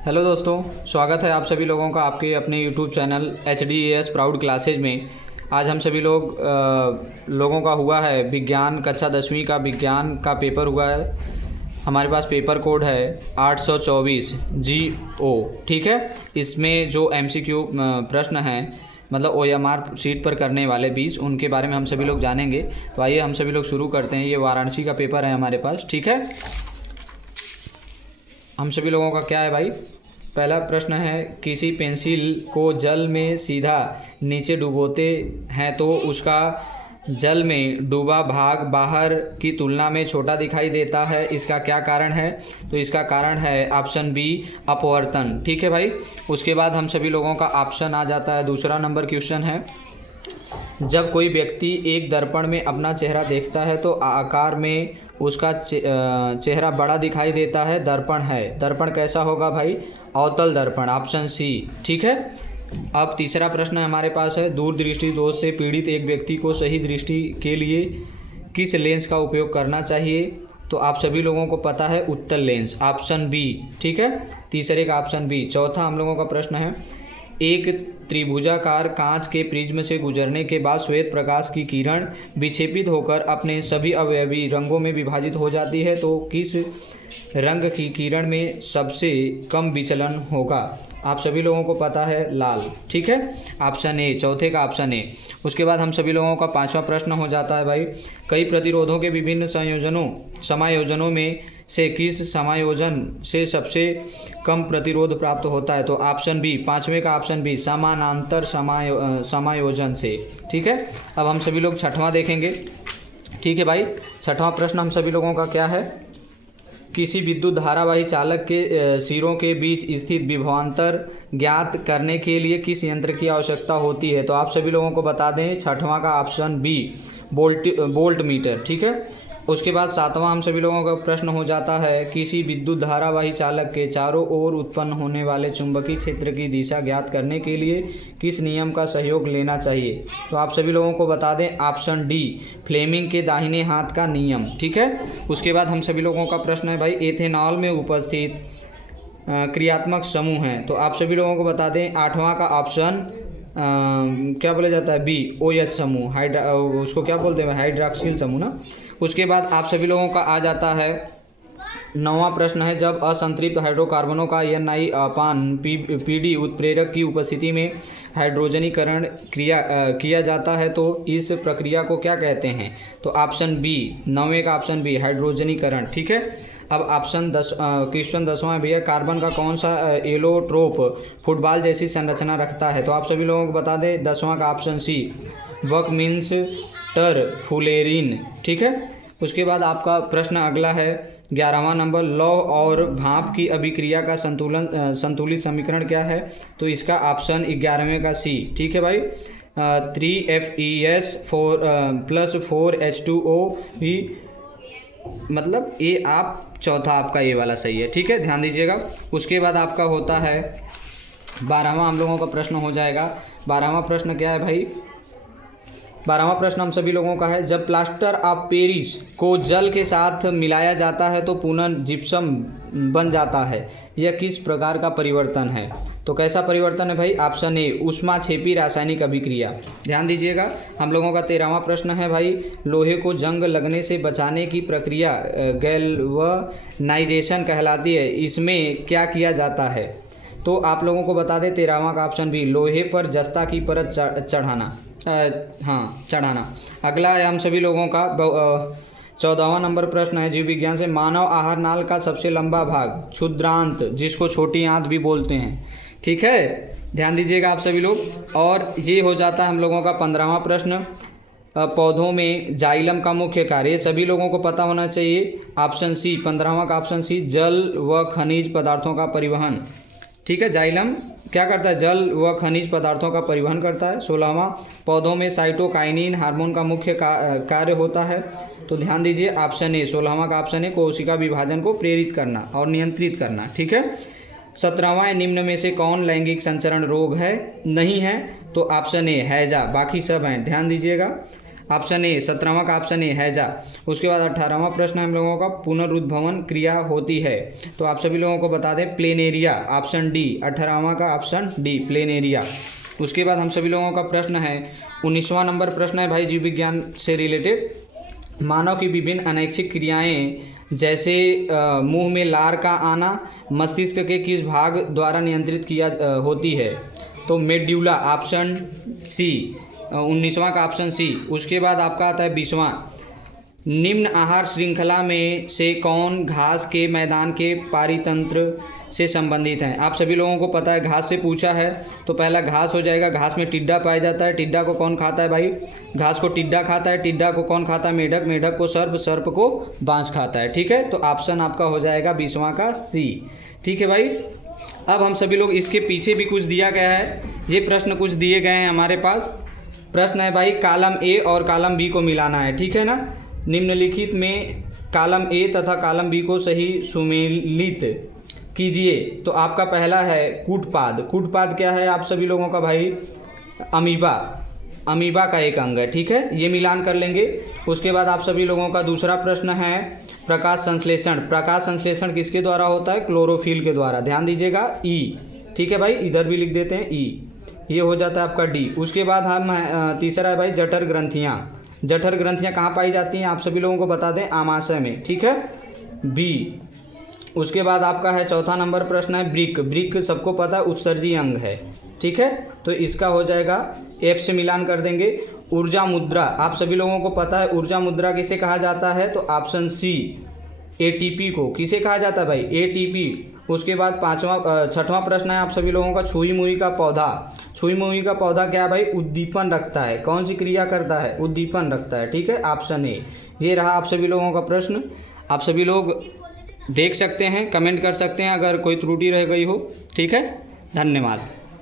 Hello दोस्तों, स्वागत है आप सभी लोगों का आपके अपने YouTube channel HDAS proud classes में। आज हम सभी लोगों का हुआ है विज्ञान कक्षा 10वीं का विज्ञान का पेपर हुआ है। हमारे पास पेपर कोड है 824 GO। ठीक है, इसमें जो MCQ प्रश्न हैं मतलब OMR शीट पर करने वाले 20 उनके बारे में हम सभी लोग जानेंगे। तो आइए हम सभी लोग शुरू करते हैं। ये वाराणसी का पेपर है हमारे पास। ठीक है, हम सभी लोगों का क्या है भाई। पहला प्रश्न है, किसी पेंसिल को जल में सीधा नीचे डुबोते हैं तो उसका जल में डूबा भाग बाहर की तुलना में छोटा दिखाई देता है, इसका क्या कारण है? तो इसका कारण है ऑप्शन बी, अपवर्तन। ठीक है भाई। उसके बाद हम सभी लोगों का ऑप्शन आ जाता है। दूसरा नंबर क्वेश्चन है, जब कोई व्यक्ति एक दर्पण में अपना चेहरा देखता है तो आकार में उसका चेहरा बड़ा दिखाई देता है, दर्पण है। दर्पण कैसा होगा भाई? अवतल दर्पण, ऑप्शन सी। ठीक है। अब तीसरा प्रश्न हमारे पास है, दूरदृष्टि दोष से पीड़ित एक व्यक्ति को सही दृष्टि के लिए किस लेंस का उपयोग करना चाहिए? तो आप सभी लोगों को पता है उत्तल लेंस, ऑप्शन बी। ठीक है, तीसरे का ऑप्शन बी। चौथा हम लोगों का प्रश्न है, एक त्रिभुजाकार कांच के प्रिज्म से गुजरने के बाद श्वेत प्रकाश की किरण विक्षेपित होकर अपने सभी अवयवी रंगों में विभाजित हो जाती है, तो किस रंग की किरण में सबसे कम विचलन होगा? आप सभी लोगों को पता है लाल। ठीक है, ऑप्शन ए, चौथे का ऑप्शन ए। उसके बाद हम सभी लोगों का पांचवा प्रश्न हो जाता है भाई, कई प्रतिरोधों के विभिन्न समायोजनों में से किस समायोजन से सबसे कम प्रतिरोध प्राप्त होता है? तो ऑप्शन बी, पांचवें का ऑप्शन बी, समानांतर समायोजन से। ठीक है, अब हम सभी लोग छठवां देखेंगे। ठीक है भाई, छठवां प्रश्न हम सभी लोगों का क्या है, किसी विद्युत धारावाही चालक के सिरों के बीच स्थित विभवांतर ज्ञात करने के लिए किस यंत्र की आवश्यकता होती है? तो आप सभी लोगों को बता दें, छठवां का ऑप्शन बी, वोल्ट मीटर। ठीक है। उसके बाद सातवां हम सभी लोगों का प्रश्न हो जाता है, किसी विद्युत धारावाही चालक के चारों ओर उत्पन्न होने वाले चुंबकीय क्षेत्र की दिशा ज्ञात करने के लिए किस नियम का सहयोग लेना चाहिए? तो आप सभी लोगों को बता दें, ऑप्शन डी, फ्लेमिंग के दाहिने हाथ का नियम। ठीक है। उसके बाद हम सभी लोगों का प्रश्न है भाई, एथेनॉल में उपस्थित क्रियात्मक समूह हैं। तो आप सभी लोगों को बता दें, आठवां का ऑप्शन क्या बोला जाता है, बी, OH समूह, उसको क्या बोलते हैं, हाइड्रॉक्सिल समूह ना। उसके बाद आप सभी लोगों का आ जाता है नौवां प्रश्न है, जब असंतृप्त हाइड्रोकार्बनों का NiPD उत्प्रेरक की उपस्थिति में हाइड्रोजनीकरण किया जाता है तो इस प्रक्रिया को क्या कहते हैं? तो ऑप्शन बी, नौवें का ऑप्शन बी, हाइड्रोजनीकरण। ठीक है। अब ऑप्शन क्वेश्चन 10वां है भैया, कार्बन का कौन सा एलोट्रोप फुटबॉल जैसी संरचना रखता है? तो आप सभी लोगों को बता दें, 10वां का ऑप्शन सी, बकमिंस्टर फुलेरिन। ठीक है। उसके बाद आपका प्रश्न अगला है 11वां नंबर, लौह और भाप की अभिक्रिया का संतुलित समीकरण क्या है? तो इसका ऑप्शन 11वें का सी। ठीक है भाई, 3FeS प्लस 4H2O भी, मतलब ये आप चौथा आपका ये वाला सही है। ठीक है, ध्यान दीजिएगा। उसके बाद आपका होता है 12वां हम लोगों का प्रश्न हो जाएगा। 12वां प्रश्न क्या है भाई, 12वां प्रश्न हम सभी लोगों का है, जब प्लास्टर ऑफ पेरिस को जल के साथ मिलाया जाता है तो पुनः जिप्सम बन जाता है, यह किस प्रकार का परिवर्तन है? तो कैसा परिवर्तन है भाई? ऑप्शन ए, ऊष्माक्षेपी रासायनिक अभिक्रिया। ध्यान दीजिएगा। हम लोगों का 13वां प्रश्न है भाई, लोहे को जंग लगने से बचाने की प्रक्रिया गैल्वनाइजेशन कहलाती है, इसमें क्या किया जाता है? तो आप लोगों को बता दें, 13वां का ऑप्शन बी, लोहे पर जस्ता की परत चढ़ाना। अगला है हम सभी लोगों का 14वां नंबर प्रश्न है, जीव विज्ञान से, मानव आहार नाल का सबसे लंबा भाग क्षुद्रांत, जिसको छोटी आंत भी बोलते हैं। ठीक है, ध्यान दीजिएगा आप सभी लोग। और ये हो जाता है हम लोगों का 15वां प्रश्न, पौधों में जाइलम का मुख्य कार्य सभी लोगों को पता होना चाहिए। ऑप्शन सी, 15वां का ऑप्शन सी, जल व खनिज पदार्थों का परिवहन। ठीक है, जाइलम क्या करता है? जल व खनिज पदार्थों का परिवहन करता है। 16वां, पौधों में साइटोकाइनिन हार्मोन का मुख्य कार्य होता है। तो ध्यान दीजिए, ऑप्शन ए, 16वां का ऑप्शन है, कोशिका विभाजन को प्रेरित करना और नियंत्रित करना। ठीक है। 17वां, निम्न में से कौन लैंगिक संचरण रोग है नहीं है? तो ऑप्शन ए, हैजा, बाकी सब हैं। ध्यान दीजिएगा। ऑप्शन ए 17वां का ऑप्शन ए हैजा। उसके बाद 18वां प्रश्न हम लोगों का पुनरुद्भवन क्रिया होती है, तो आप सभी लोगों को बता दें प्लेनेरिया, ऑप्शन डी 18वां का ऑप्शन डी प्लेनेरिया। उसके बाद हम सभी लोगों का प्रश्न है 19वां नंबर प्रश्न है भाई जीव विज्ञान से रिलेटेड। मानव की विभिन्न अनैच्छिक क्रियाएं जैसे मुंह में लार का आना मस्तिष्क के किस भाग द्वारा नियंत्रित किया होती है, तो मेड्यूला, ऑप्शन सी 19वां का ऑप्शन सी। उसके बाद आपका आता है 20वां, निम्न आहार श्रृंखला में से कौन घास के मैदान के पारितंत्र से संबंधित हैं। आप सभी लोगों को पता है घास से पूछा है, तो पहला घास हो जाएगा। घास में टिड्डा पाया जाता है, टिड्डा को कौन खाता है भाई, घास को टिड्डा खाता है, टिड्डा को कौन खाता है मेढक, मेढक को सर्प, सर्प को बांस खाता है। ठीक है, तो ऑप्शन आपका हो जाएगा 20वां का सी। ठीक है भाई, अब हम सभी लोग इसके पीछे भी कुछ दिया गया है, ये प्रश्न कुछ दिए गए हैं हमारे पास। प्रश्न है भाई कॉलम ए और कॉलम बी को मिलाना है, ठीक है ना। निम्नलिखित में कॉलम ए तथा कॉलम बी को सही सुमेलित कीजिए। तो आपका पहला है कूटपाद। कूटपाद क्या है आप सभी लोगों का भाई, अमीबा, अमीबा का एक अंग है, ठीक है, ये मिलान कर लेंगे। उसके बाद आप सभी लोगों का दूसरा प्रश्न है प्रकाश संश्लेषण। प्रकाश संश्लेषण किसके द्वारा होता है, क्लोरोफिल के द्वारा, ध्यान दीजिएगा ई। ठीक है भाई, इधर भी लिख देते हैं ई, ये हो जाता है आपका डी। उसके बाद हम तीसरा है भाई जठर ग्रंथियाँ। जठर ग्रंथियाँ कहाँ पाई जाती हैं आप सभी लोगों को बता दें, आमाशय में, ठीक है, बी। उसके बाद आपका है चौथा नंबर प्रश्न है वृक्क। वृक्क सबको पता है उत्सर्जी अंग है, ठीक है, तो इसका हो जाएगा एफ से मिलान कर देंगे। ऊर्जा मुद्रा, आप सभी लोगों को पता है ऊर्जा मुद्रा किसे कहा जाता है, तो ऑप्शन सी एटीपी को किसे कहा जाता है भाई, एटीपी। उसके बाद छठवां प्रश्न है आप सभी लोगों का छुई मुई का पौधा। छुई मुई का पौधा क्या है भाई, उद्दीपन रखता है, कौन सी क्रिया करता है, उद्दीपन रखता है, ठीक है, ऑप्शन ए। ये रहा आप सभी लोगों का प्रश्न। आप सभी लोग देख सकते हैं, कमेंट कर सकते हैं अगर कोई त्रुटि रह गई हो, ठीक है, धन्यवाद।